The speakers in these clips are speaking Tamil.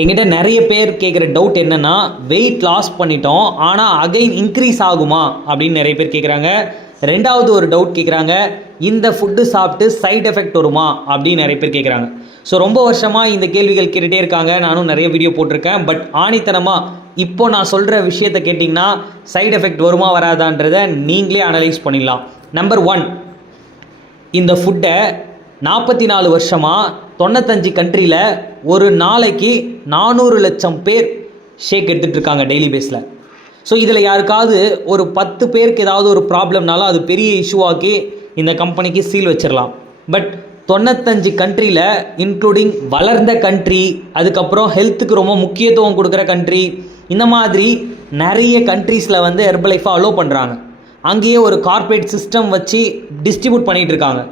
என்கிட்ட நிறைய பேர் கேட்குற டவுட் என்னென்னா, வெயிட் லாஸ் பண்ணிட்டோம் ஆனால் அகைன் இன்க்ரீஸ் ஆகுமா அப்படின்னு நிறைய பேர் கேட்குறாங்க. ரெண்டாவது ஒரு டவுட் கேட்குறாங்க, இந்த ஃபுட்டு சாப்பிட்டு சைட் எஃபெக்ட் வருமா அப்படின்னு நிறைய பேர் கேட்குறாங்க. ஸோ ரொம்ப வருஷமாக இந்த கேள்விகள் கேட்டுகிட்டே இருக்காங்க. நானும் நிறைய வீடியோ போட்டிருக்கேன். பட் ஆணித்தனமாக இப்போ நான் சொல்கிற விஷயத்தை கேட்டிங்கன்னா சைட் எஃபெக்ட் வருமா வராதான்றதை நீங்களே அனலைஸ் பண்ணிடலாம். நம்பர் 1, இந்த ஃபுட்டை 44 வருஷமாக 95 கண்ட்ரியில் ஒரு நாளைக்கு 400 லட்சம் பேர் ஷேக் எடுத்துகிட்டு இருக்காங்க டெய்லி பேஸில். ஸோ இதில் யாருக்காவது ஒரு 10 பேருக்கு ஏதாவது ஒரு ப்ராப்ளம்னாலும் அது பெரிய இஷ்யூவாக்கி இந்த கம்பெனிக்கு சீல் வச்சிடலாம். பட் 95 கண்ட்ரியில் இன்க்ளூடிங் வளர்ந்த கண்ட்ரி, அதுக்கப்புறம் ஹெல்த்துக்கு ரொம்ப முக்கியத்துவம் கொடுக்குற கண்ட்ரி, இந்த மாதிரி நிறைய கண்ட்ரீஸில் வந்து ஹெர்பலைஃபை அலோவ் பண்ணுறாங்க. அங்கேயே ஒரு கார்ப்பரேட் சிஸ்டம் வச்சு டிஸ்ட்ரிபியூட் பண்ணிகிட்டு இருக்காங்க.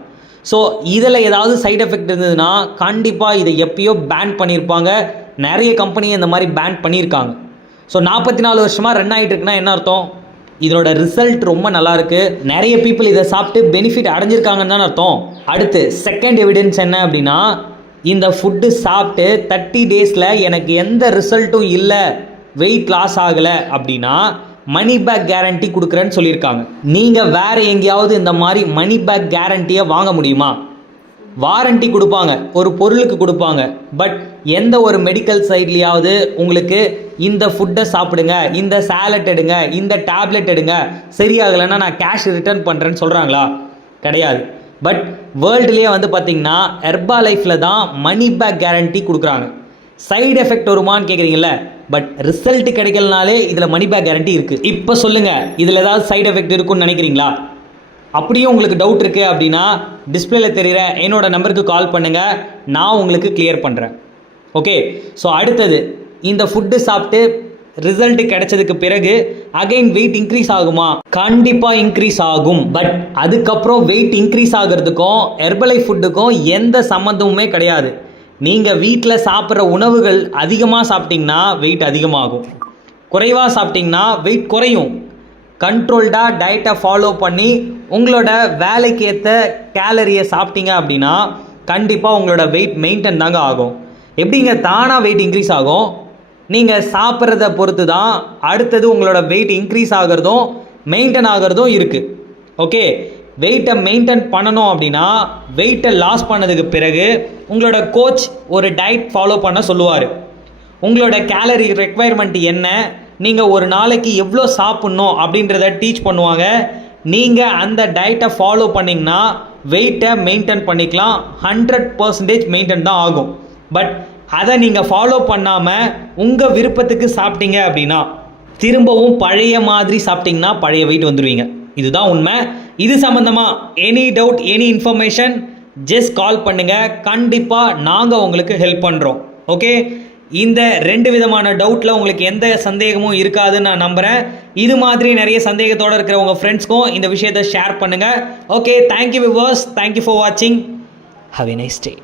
ஸோ இதில் ஏதாவது சைட் எஃபெக்ட் இருந்ததுன்னா கண்டிப்பாக இதை எப்பயோ பேன் பண்ணியிருப்பாங்க. நிறைய கம்பெனியை இந்த மாதிரி பேன் பண்ணியிருக்காங்க. ஸோ 44 வருஷமாக ரன் ஆகிட்டு இருக்குன்னா என்ன அர்த்தம்? இதோட ரிசல்ட் ரொம்ப நல்லாயிருக்கு, நிறைய பீப்புள் இதை சாப்பிட்டு பெனிஃபிட் அடைஞ்சிருக்காங்கன்னு தான் அர்த்தம். அடுத்து செகண்ட் எவிடன்ஸ் என்ன அப்படின்னா, இந்த ஃபுட்டு சாப்பிட்டு 30 டேஸில் எனக்கு எந்த ரிசல்ட்டும் இல்லை, வெயிட் லாஸ் ஆகலை அப்படின்னா மணி பேக் கேரண்டி கொடுக்குறேன்னு சொல்லியிருக்காங்க. நீங்கள் வேறு எங்கேயாவது இந்த மாதிரி மணி பேக் கேரண்டியை வாங்க முடியுமா? வாரண்டி கொடுப்பாங்க, ஒரு பொருளுக்கு கொடுப்பாங்க. பட் எந்த ஒரு மெடிக்கல் சைட்லேயாவது உங்களுக்கு இந்த ஃபுட்டை சாப்பிடுங்க, இந்த சாலட் எடுங்க, இந்த டேப்லெட் எடுங்க, சரியாகலைன்னா நான் கேஷ் ரிட்டர்ன் பண்ணுறேன்னு சொல்கிறாங்களா? கிடையாது. பட் வேர்ல்டுலேயே வந்து பார்த்திங்கன்னா ஹெர்பாலைஃப்பில் தான் மணி பேக் கேரண்டி கொடுக்குறாங்க. சைடு எஃபெக்ட் வருமானு கேட்குறீங்கள, பட் ரிசல்ட் கிடைக்கலனாலே இதில் மணி பேக் கேரண்டி இருக்குது. இப்போ சொல்லுங்கள், இதில் ஏதாவது சைடு எஃபெக்ட் இருக்குன்னு நினைக்கிறீங்களா? அப்படியும் உங்களுக்கு டவுட் இருக்குது அப்படின்னா டிஸ்பிளேல தெரிகிற என்னோட நம்பருக்கு கால் பண்ணுங்கள், நான் உங்களுக்கு கிளியர் பண்ணுறேன். ஓகே. ஸோ அடுத்தது, இந்த ஃபுட்டு சாப்பிட்டு ரிசல்ட் கிடைச்சதுக்கு பிறகு அகைன் வெயிட் இன்க்ரீஸ் ஆகுமா? கண்டிப்பாக இன்க்ரீஸ் ஆகும். பட் அதுக்கப்புறம் வெயிட் இன்க்ரீஸ் ஆகிறதுக்கும் ஹெர்பலைஃப் ஃபுட்டுக்கும் எந்த சம்மந்தமுமே கிடையாது. நீங்கள் வீட்டில் சாப்பிட்ற உணவுகள் அதிகமாக சாப்பிட்டிங்கன்னா வெயிட் அதிகமாகும், குறைவாக சாப்பிட்டிங்கன்னா வெயிட் குறையும். கண்ட்ரோல்டாக டயட்டை ஃபாலோ பண்ணி உங்களோட வேலைக்கு ஏற்ற கேலரியை சாப்பிட்டீங்க அப்படின்னா கண்டிப்பாக உங்களோட வெயிட் மெயின்டைன் தாங்க ஆகும். எப்படிங்க தானாக வெயிட் இன்க்ரீஸ் ஆகும்? நீங்கள் சாப்பிட்றத பொறுத்து தான் அடுத்தது உங்களோட வெயிட் இன்க்ரீஸ் ஆகிறதும் மெயின்டைன் ஆகிறதும் இருக்குது. ஓகே. வெயிட்டை மெயின்டைன் பண்ணணும் அப்படின்னா வெயிட்டை லாஸ் பண்ணதுக்கு பிறகு உங்களோட கோச் ஒரு டயட் ஃபாலோ பண்ண சொல்லுவார். உங்களோட கேலரி ரெக்குவயர்மெண்ட் என்ன, நீங்கள் ஒரு நாளைக்கு எவ்வளோ சாப்பிட்ணும் அப்படின்றத டீச் பண்ணுவாங்க. நீங்கள் அந்த டயட்டை ஃபாலோ பண்ணிங்கன்னா வெயிட்டை மெயின்டைன் பண்ணிக்கலாம். 100% மெயின்டைன் தான் ஆகும். பட் அதை நீங்கள் ஃபாலோ பண்ணாமல் உங்கள் விருப்பத்துக்கு சாப்பிட்டீங்க அப்படின்னா திரும்பவும் பழைய மாதிரி சாப்பிட்டிங்கன்னா பழைய வெயிட் வந்துடுவீங்க. இதுதான் உண்மை. இது சம்மந்தமாக any doubt, any information just call பண்ணுங்கள். கண்டிப்பாக நாங்கள் உங்களுக்கு ஹெல்ப் பண்ணுறோம். ஓகே. இந்த 2 விதமான டவுட்டில் உங்களுக்கு எந்த சந்தேகமும் இருக்காதுன்னு நான் நம்புகிறேன். இது மாதிரி நிறைய சந்தேகத்தோடு இருக்கிற உங்கள் ஃப்ரெண்ட்ஸ்க்கும் இந்த விஷயத்தை ஷேர் பண்ணுங்கள். Okay. Thank you viewers. Thank you for வாட்சிங். Have a nice day.